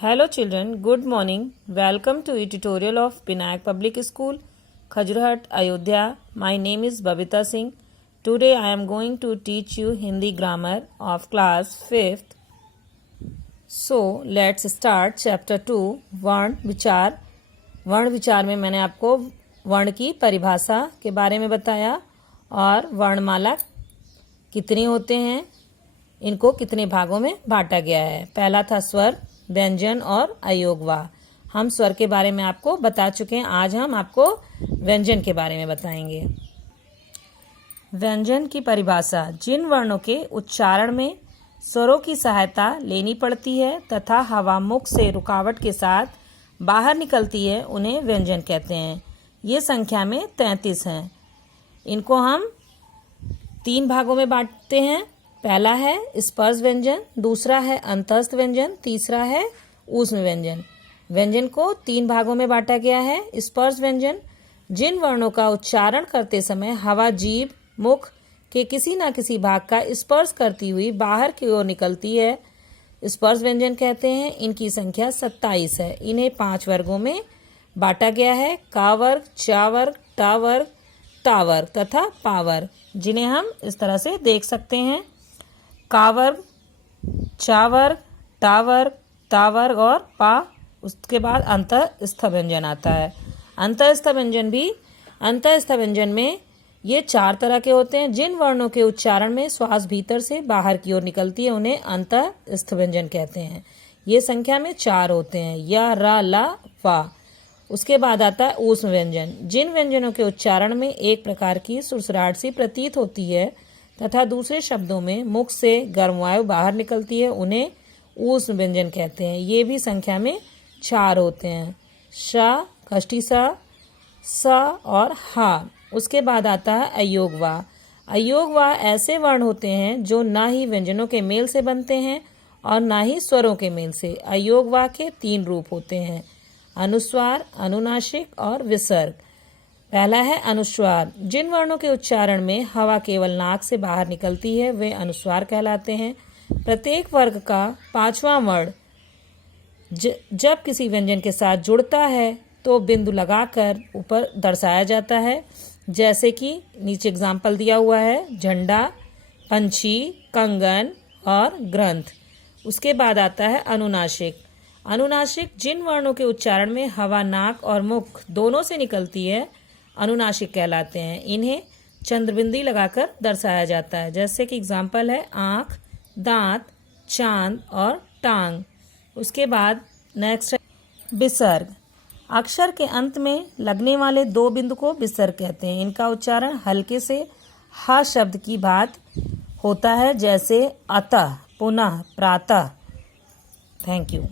Hello children, good morning. Welcome to a tutorial of Pinayak Public School, Khajurahat, Ayodhya. My name is Babita Singh. Today I am going to teach you Hindi grammar of class 5th. So let's start chapter 2, वर्ण विचार. वर्ण विचार में मैंने आपको वर्ण की परिभाषा के बारे में बताया और वर्णमाला कितने होते हैं, इनको कितने भागों में बांटा गया है. पहला था स्वर, व्यंजन और अयोगवा. हम स्वर के बारे में आपको बता चुके हैं. आज हम आपको व्यंजन के बारे में बताएंगे. व्यंजन की परिभाषा: जिन वर्णों के उच्चारण में स्वरों की सहायता लेनी पड़ती है तथा हवा मुख से रुकावट के साथ बाहर निकलती है, उन्हें व्यंजन कहते हैं. ये संख्या में 33 हैं. इनको हम 3 भागों में बांटते हैं. पहला है स्पर्श व्यंजन, दूसरा है अंतस्थ व्यंजन, तीसरा है ऊष्म व्यंजन. व्यंजन को 3 भागों में बांटा गया है. स्पर्श व्यंजन: जिन वर्णों का उच्चारण करते समय हवा जीभ मुख के किसी न किसी भाग का स्पर्श करती हुई बाहर की ओर निकलती है, स्पर्श व्यंजन कहते हैं. इनकी संख्या 27 है. इन्हें 5 वर्गों में बांटा गया है: का वर्ग, चा वर्ग, टा वर्ग, ता वर्ग तथा पा वर्ग, जिन्हें हम इस तरह से देख सकते हैं: का वर्ग, चा वर्ग, टा वर्ग, ता वर्ग और पा. उसके बाद अंतस्थ व्यंजन आता है. अंतस्थ व्यंजन में ये 4 तरह के होते हैं. जिन वर्णों के उच्चारण में श्वास भीतर से बाहर की ओर निकलती है, उन्हें अंतस्थ व्यंजन कहते हैं. ये संख्या में 4 होते हैं: या, रा, ला, वा. उसके बाद आता है ऊष्म व्यंजन. जिन व्यंजनों के उच्चारण में एक प्रकार की सुरसुराहट सी प्रतीत होती है तथा दूसरे शब्दों में मुख से गर्म वायु बाहर निकलती है, उन्हें ऊष्म व्यंजन कहते हैं. ये भी संख्या में 4 होते हैं: श, खष्टी स और हा. उसके बाद आता है अयोगवा. अयोगवा ऐसे वर्ण होते हैं जो ना ही व्यंजनों के मेल से बनते हैं और ना ही स्वरों के मेल से. अयोगवा के 3 रूप होते हैं: अनुस्वार, अनुनासिक और विसर्ग. पहला है अनुस्वार. जिन वर्णों के उच्चारण में हवा केवल नाक से बाहर निकलती है, वे अनुस्वार कहलाते हैं. प्रत्येक वर्ग का 5वां वर्ण जब किसी व्यंजन के साथ जुड़ता है तो बिंदु लगाकर ऊपर दर्शाया जाता है. जैसे कि नीचे एग्जाम्पल दिया हुआ है: झंडा, पंछी, कंगन और ग्रंथ. उसके बाद आता है अनुनासिक. अनुनासिक: जिन वर्णों के उच्चारण में हवा नाक और मुख दोनों से निकलती है, अनुनासिक कहलाते हैं. इन्हें चंद्रबिंदी लगाकर दर्शाया जाता है. जैसे कि एग्जाम्पल है आँख, दांत, चांद और टांग. उसके बाद नेक्स्ट विसर्ग. अक्षर के अंत में लगने वाले 2 बिंदु को विसर्ग कहते हैं. इनका उच्चारण हल्के से ह शब्द की भांति होता है, जैसे अतः, पुनः, प्रातः. Thank you.